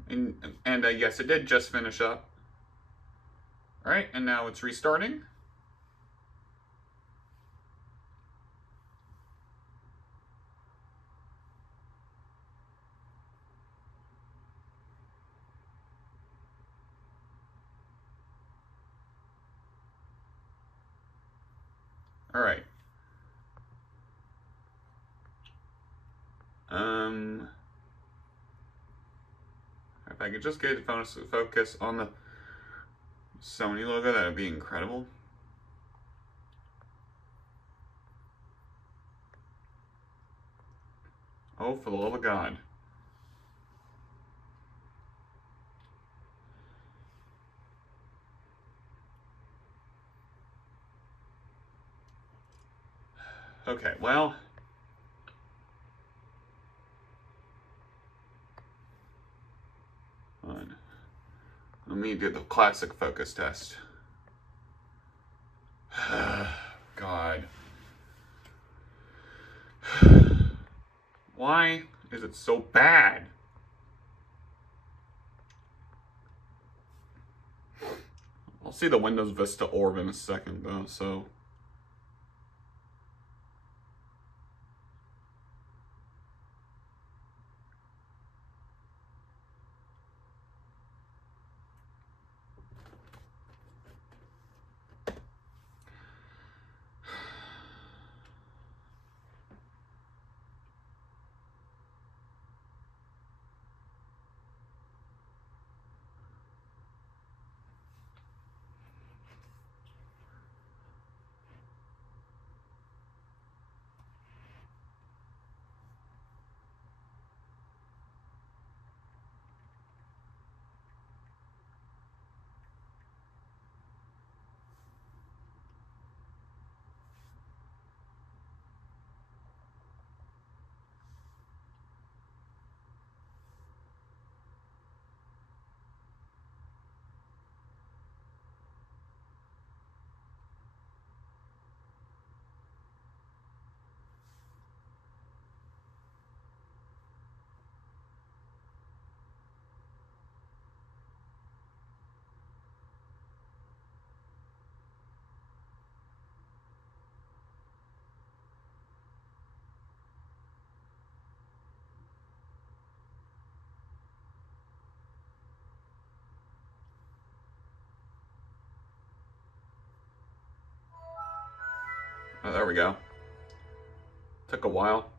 And yes, it did just finish up. All right, and now it's restarting. All right. If I could just get focus on the Sony logo, that would be incredible. Oh, for the love of God. Okay, well. Let me do the classic focus test. God. Why is it so bad? I'll see the Windows Vista orb in a second though, so. Oh, there we go. Took a while,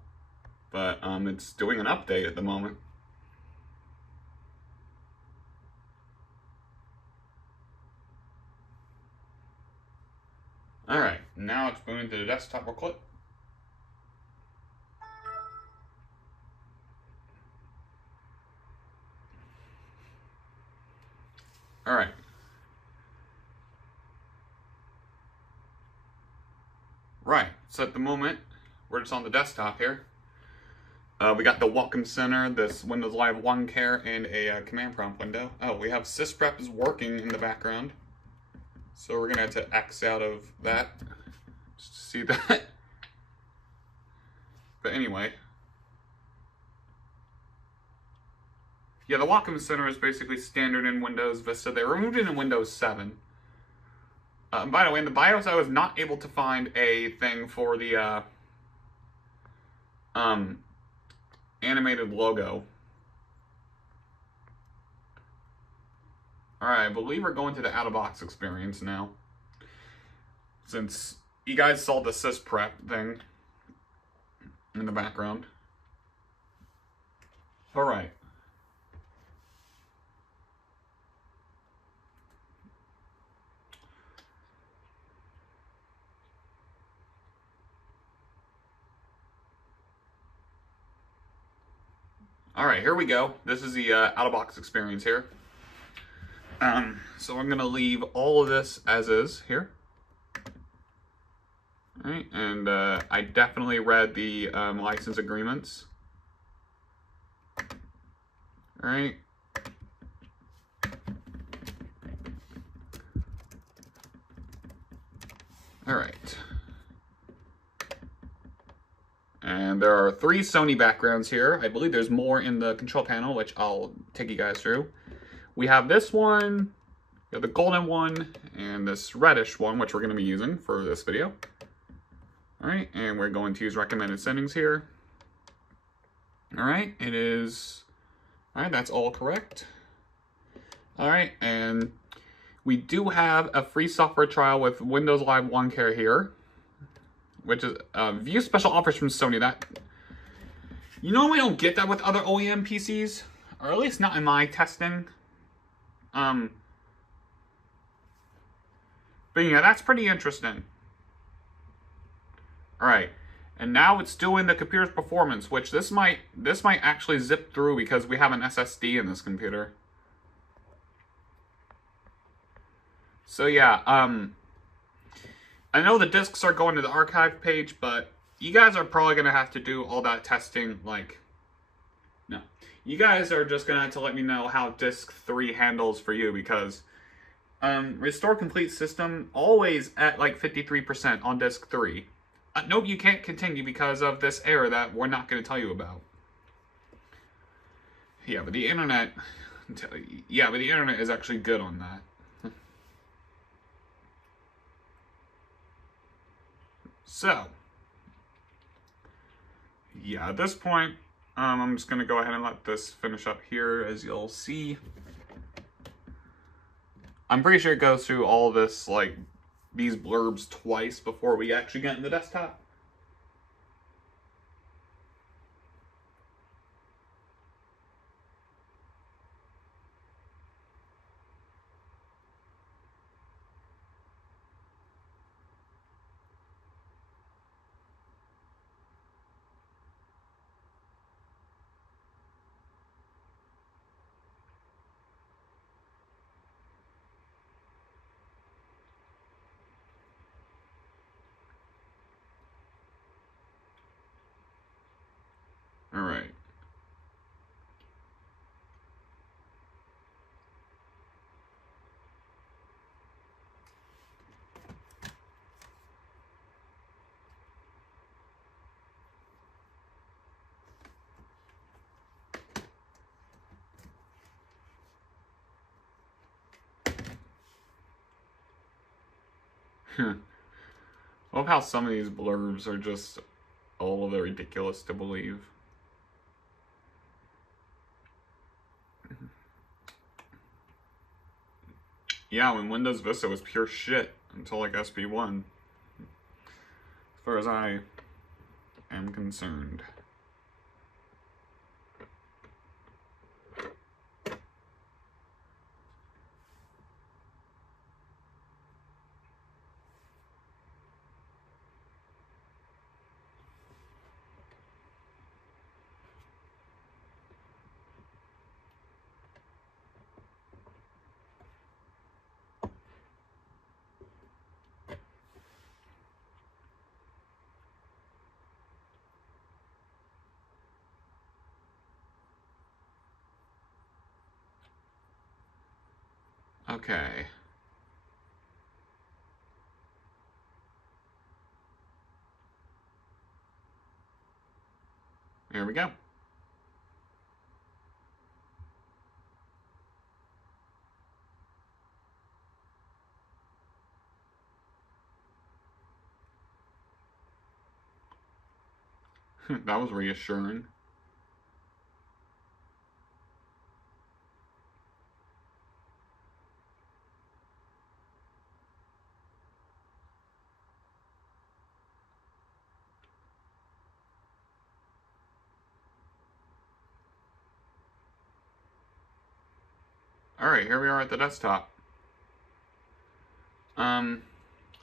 but it's doing an update at the moment. All right, now it's moving to the desktop real quick. All right. Right, so at the moment, we're just on the desktop here. We got the Welcome Center, this Windows Live One Care, and a command prompt window. Oh, we have sysprep is working in the background. So we're gonna have to X out of that, just to see that. But anyway. Yeah, the Welcome Center is basically standard in Windows Vista. They removed it in Windows 7. By the way, in the BIOS, I was not able to find a thing for the animated logo. Alright, I believe we're going to the out-of-box experience now. Since you guys saw the sysprep thing in the background. Alright. Alright, here we go. This is the out-of-box experience here. So I'm going to leave all of this as is here. Alright, and I definitely read the license agreements. Alright. All right. And there are 3 Sony backgrounds here. I believe there's more in the control panel, which I'll take you guys through. We have this one, we have the golden one, and this reddish one, which we're going to be using for this video. All right, and we're going to use recommended settings here. All right, it is, all right, that's all correct. All right, and we do have a free software trial with Windows Live OneCare here, which is view special offers from Sony. That, you normally don't get that with other OEM PCs, or at least not in my testing. But yeah, that's pretty interesting. All right, and now it's doing the computer's performance, which this might actually zip through because we have an SSD in this computer. So yeah, I know the discs are going to the archive page, but you guys are probably going to have to do all that testing, like, no. You guys are just going to have to let me know how disk 3 handles for you, because restore complete system always at like 53% on disk 3. Nope, you can't continue because of this error that we're not going to tell you about. Yeah, but the internet is actually good on that. So, yeah, at this point, I'm just going to go ahead and let this finish up here, as you'll see. I'm pretty sure it goes through all this, like, these blurbs twice before we actually get in the desktop. All right. Love how some of these blurbs are just all of the ridiculous to believe. Yeah, when Windows Vista was pure shit until like SP1, as far as I am concerned. Okay. Here we go. That was reassuring. Alright, here we are at the desktop.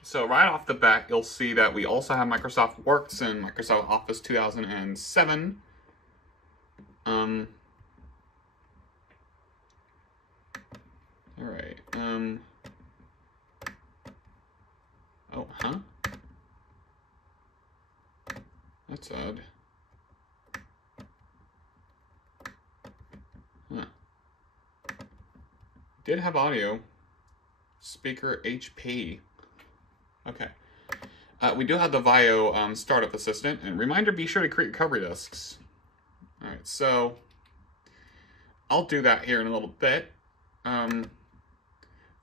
So right off the bat, you'll see that we also have Microsoft Works and Microsoft Office 2007. Alright, oh, huh? That's odd. Huh. Did have audio. Speaker HP. Okay. We do have the VAIO startup assistant, and reminder, be sure to create recovery disks. Alright, so I'll do that here in a little bit.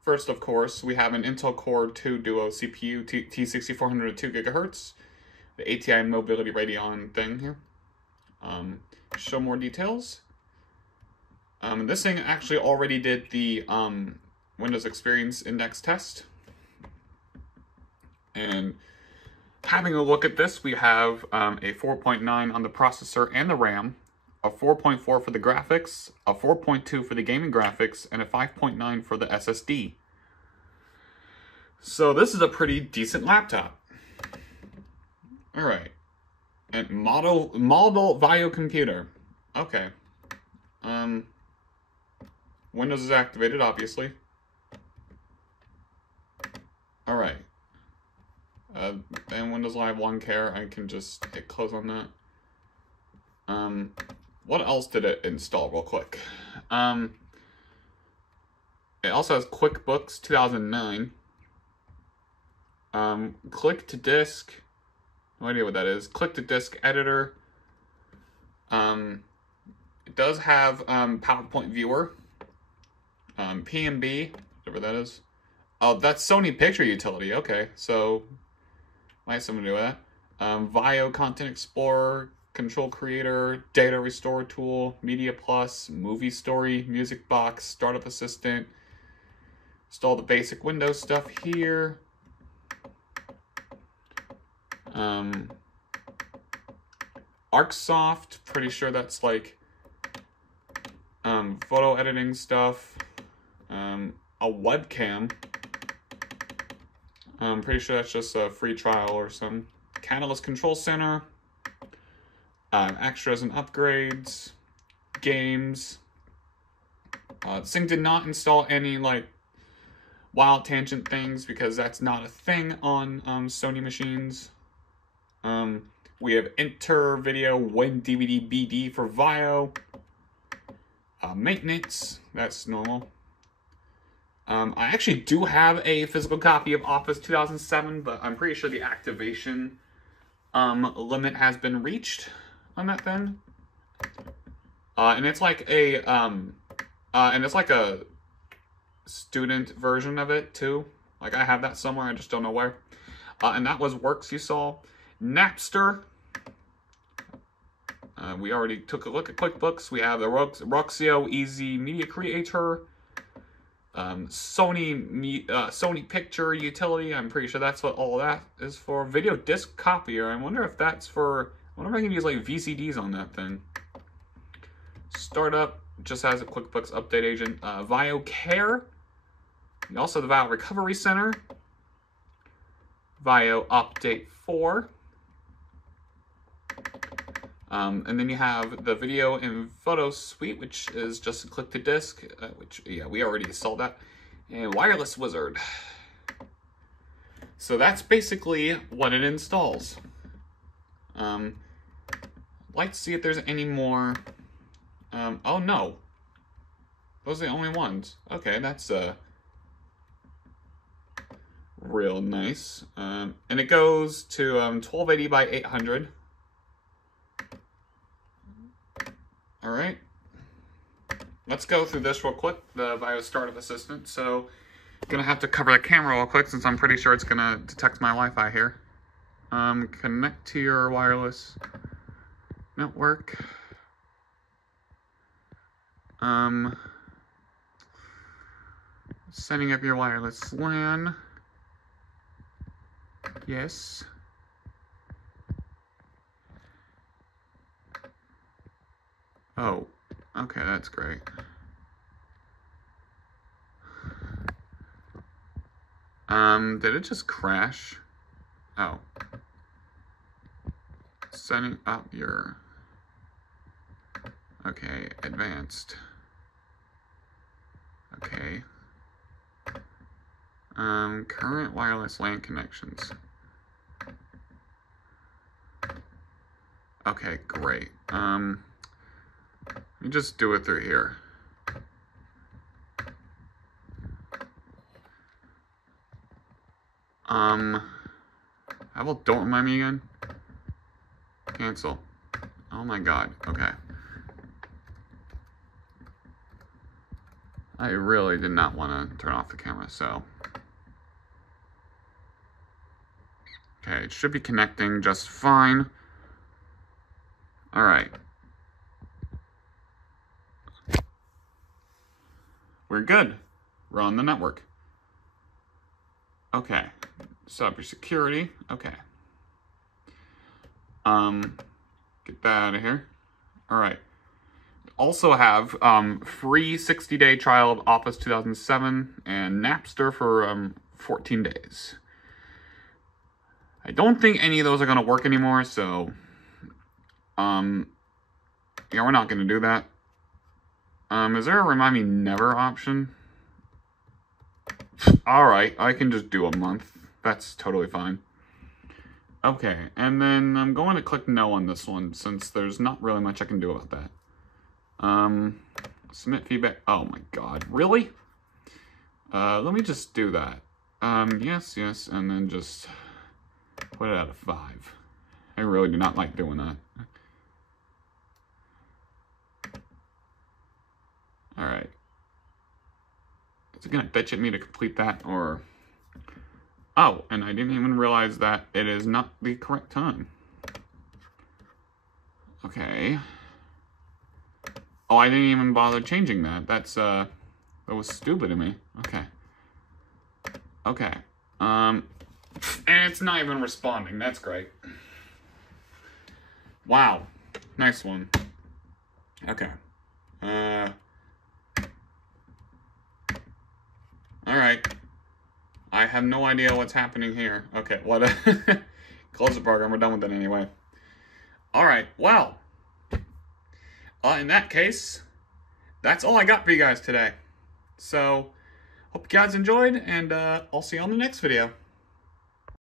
First, of course, we have an Intel Core 2 Duo CPU T6400 at 2 GHz, the ATI Mobility Radeon thing here. Show more details. This thing actually already did the Windows Experience Index test. And having a look at this, we have a 4.9 on the processor and the RAM, a 4.4 for the graphics, a 4.2 for the gaming graphics, and a 5.9 for the SSD. So this is a pretty decent laptop. Alright. And model VAIO computer. Okay. Windows is activated, obviously. Alright. And Windows Live One Care, I can just hit close on that. What else did it install real quick? It also has QuickBooks 2009. Click to disk. No idea what that is. Click to disk editor. It does have PowerPoint viewer. PMB, whatever that is. Oh, that's Sony Picture Utility. Okay, so might have something to do with that. VAIO Content Explorer, Control Creator, Data Restore Tool, Media Plus, Movie Story, Music Box, Startup Assistant. Install the basic Windows stuff here. ArcSoft, pretty sure that's like photo editing stuff. A webcam. I'm pretty sure that's just a free trial or something. Catalyst Control Center. Extras and upgrades. Games. This thing did not install any like wild tangent things because that's not a thing on Sony machines. We have Enter Video Win DVD BD for VAIO. Maintenance, that's normal. I actually do have a physical copy of Office 2007, but I'm pretty sure the activation limit has been reached on that thing. And it's like a student version of it too. Like I have that somewhere, I just don't know where. And that was Works you saw. Napster. We already took a look at QuickBooks. We have the Roxio Easy Media Creator. Sony Picture Utility. I'm pretty sure that's what all that is for. Video Disc Copier. I wonder if that's for... I wonder if I can use like VCDs on that thing. Startup just has a QuickBooks Update Agent. VAIO Care. And also the VAIO Recovery Center. VAIO Update 4. And then you have the Video and Photo Suite, which is just a click to disk, which, yeah, we already installed that. And Wireless Wizard. So that's basically what it installs. Let's see if there's any more. Oh no. Those are the only ones. Okay, that's real nice. And it goes to 1280 by 800. All right, let's go through this real quick, the VAIO Startup Assistant. So, gonna have to cover the camera real quick since I'm pretty sure it's gonna detect my Wi-Fi here. Connect to your wireless network. Setting up your wireless LAN. Yes. Oh, okay, that's great. Did it just crash? Oh. Setting up your... Okay, advanced. Okay. Current wireless LAN connections. Okay, great. Let me just do it through here. How about don't remind me again? Cancel. Oh my god. Okay. I really did not want to turn off the camera, so. Okay, it should be connecting just fine. Alright. We're good. We're on the network. Okay. Set up your security. Okay. Get that out of here. Alright. Also have free 60-day trial of Office 2007 and Napster for 14 days. I don't think any of those are going to work anymore, so yeah, we're not going to do that. Is there a remind me never option? Alright, I can just do a month. That's totally fine. Okay, and then I'm going to click no on this one, since there's not really much I can do about that. Submit feedback. Oh my god, really? Let me just do that. Yes, and then just put it out of 5. I really do not like doing that. Alright. Is it gonna bitch at me to complete that, or... Oh, and I didn't even realize that it is not the correct time. Okay. Oh, I didn't even bother changing that. That was stupid of me. Okay. Okay. And it's not even responding. That's great. Wow. Nice one. Okay. Alright. I have no idea what's happening here. Okay, what? Close the program. We're done with it anyway. Alright, well. In that case, that's all I got for you guys today. So, hope you guys enjoyed, and I'll see you on the next video.